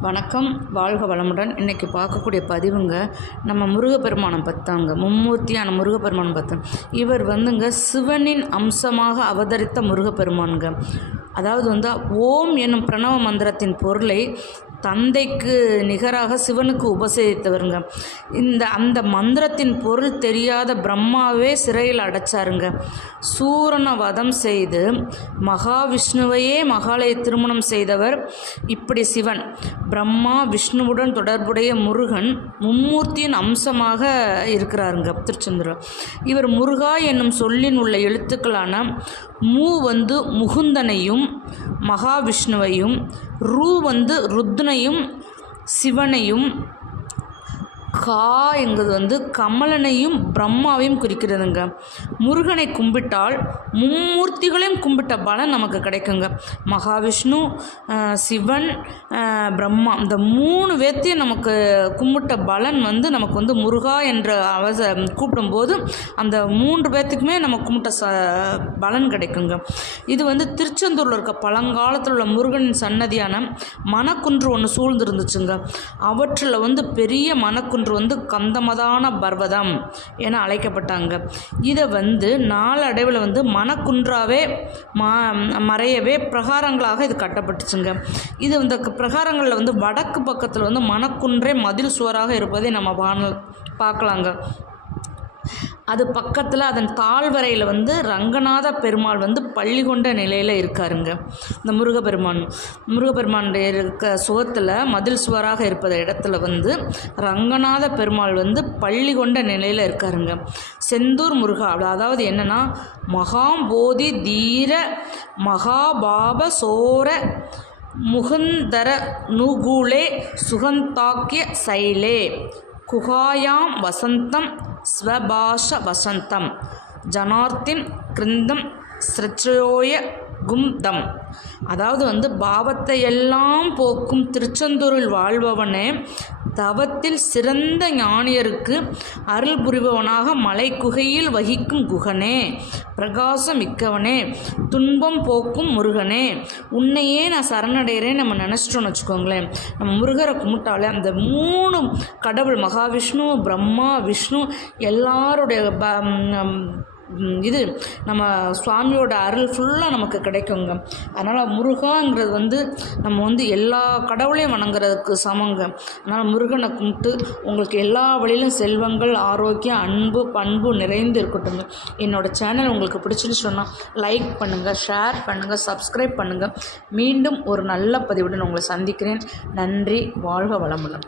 வணக்கம். வாழ்க வளமுடன். இன்றைக்கி பார்க்கக்கூடிய பதிவுங்க நம்ம முருகப்பெருமானம் பத்தாங்க. மும்மூர்த்தியான முருகப்பெருமானம் பத்தம் இவர் வந்துங்க சிவனின் அம்சமாக அவதரித்த முருகப்பெருமானுங்க. அதாவது வந்து ஓம் என்னும் பிரணவ மந்திரத்தின் பொருளை தந்தைக்கு நிகராக சிவனுக்கு உபசரித்தவருங்க. இந்த அந்த மந்திரத்தின் பொருள் தெரியாத பிரம்மாவே சிறையில் அடைச்சாருங்க. சூரனை வதம் செய்து மகாவிஷ்ணுவையே மகாலய திருமணம் செய்தவர் இப்படி சிவன். பிரம்மா விஷ்ணுவுடன் தொடர்புடைய முருகன் மும்மூர்த்தியின் அம்சமாக இருக்கிறாருங்க திருச்செந்தூர். இவர் முருகா என்னும் சொல்லின் உள்ள எழுத்துக்களான மூ வந்து முகுந்தனையும் மகாவிஷ்ணுவையும் ரூ வந்து ருத்னையும் சிவனையும் கா என்கிறது வந்து கமலனையும் பிரம்மாவையும் குறிக்கிறதுங்க. முருகனை கும்பிட்டால் மும்மூர்த்திகளையும் கும்பிட்ட பலன் நமக்கு கிடைக்குங்க. மகாவிஷ்ணு சிவன் பிரம்மா இந்த மூணு பேர்த்தையும் நமக்கு கும்பிட்ட பலன் வந்து நமக்கு வந்து முருகா என்ற அவச கூப்பிடும்போது அந்த மூன்று பேர்த்துக்குமே நம்ம கும்பிட்ட ச பலன் கிடைக்குங்க. இது வந்து திருச்செந்தூரில் இருக்க பழங்காலத்தில் உள்ள முருகனின் சன்னதியான மணக்குன்று ஒன்று சூழ்ந்திருந்துச்சுங்க. அவற்றில் வந்து பெரிய மணக்குன்று வந்து கந்தமதான பர்வதம் என அழைக்கப்பட்டாங்க. இதை வந்து நாளடைவில் வந்து மணக்குன்றாவே மா மறையவே பிரகாரங்களாக இது கட்டப்பட்டுச்சுங்க. இது இந்த பிரகாரங்களில் வந்து வடக்கு பக்கத்தில் வந்து மணக்குன்றே மதில் சுவராக இருப்பதை நம்ம வான பார்க்கலாங்க. அது பக்கத்தில் அதன் தாழ்வரையில் வந்து ரங்கநாத பெருமாள் வந்து பள்ளி கொண்ட நிலையில் இருக்காருங்க. இந்த முருகப்பெருமான் முருகப்பெருமான் இருக்க சுகத்தில் மதில் சுவராக இருப்பத இடத்துல வந்து ரங்கநாத பெருமாள் வந்து பள்ளி கொண்ட நிலையில் இருக்காருங்க. செந்தூர் முருகா அதாவது என்னென்னா மகாம்போதி தீர மகாபாப சோர முகுந்தர நுகூலே சுகந்தாக்கிய சைலே. குகாயாம் வசந்தம் ஸ்வபாஷ வசந்தம். ஜனார்த்திம் கிருந்தம் சிரச்சயோய கும்தம். அதாவது வந்து பாவத்தை எல்லாம் போக்கும் திருச்செந்தூரில் வாழ்பவனே தவத்தில் சிறந்த ஞானியருக்கு அருள் புரிபவனாக மலை குகையில் வகிக்கும் குகனே பிரகாசம் மிக்கவனே துன்பம் போக்கும் முருகனே. உன்னையே நான் சரணடைகிறேன் நம்ம நினச்சிட்டோம்னு வச்சுக்கோங்களேன். நம்ம முருகரை கும்பிட்டாலே அந்த மூணு கடவுள் மகாவிஷ்ணு பிரம்மா விஷ்ணு எல்லாருடைய ப இது நம்ம சுவாமியோட அருள் ஃபுல்லாக நமக்கு கிடைக்குங்க. அதனால் முருகாங்கிறது வந்து நம்ம வந்து எல்லா கடவுளையும் வணங்குறதுக்கு சமங்க. அதனால் முருகனை கும்பிட்டு உங்களுக்கு எல்லா வழியிலும் செல்வங்கள் ஆரோக்கியம் அன்பு பண்பு நிறைந்து இருக்கட்டும் என்னோடய சேனல் உங்களுக்கு பிடிச்சுன்னு சொன்னால் லைக் பண்ணுங்கள் ஷேர் பண்ணுங்கள் சப்ஸ்கிரைப் பண்ணுங்கள் மீண்டும் ஒரு நல்ல பதிவுடன் உங்களை சந்திக்கிறேன். நன்றி வாழ்க வளமுடன்.